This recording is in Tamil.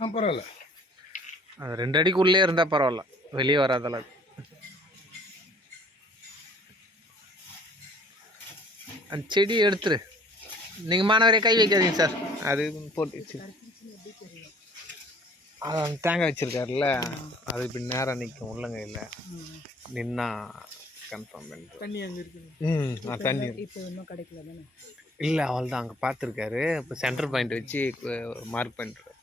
பரவாயில்ல. அது 2 அடிக்குள்ளே இருந்தால் பரவாயில்ல, வெளியே வராதல. அந்த செடி எடுத்துரு. நீங்கள் மாணவரே கை வைக்காதீங்க சார், அது போட்டு வச்சு. அது தேங்காய் வச்சிருக்காருல்ல, அது இப்படி நேரம் நிற்கும் உள்ளங்கையில் நின்னா கன்ஃபார்ம் பண்ணிட்டு. தண்ணி அங்கே இருக்குது. தண்ணி இப்போ இன்னும் கிடைக்கல தானே? இல்லை, அவள் தான் அங்கே பார்த்துருக்காரு. இப்போ சென்டர் பாயிண்ட் வச்சு மார்க் பண்ணிட்டு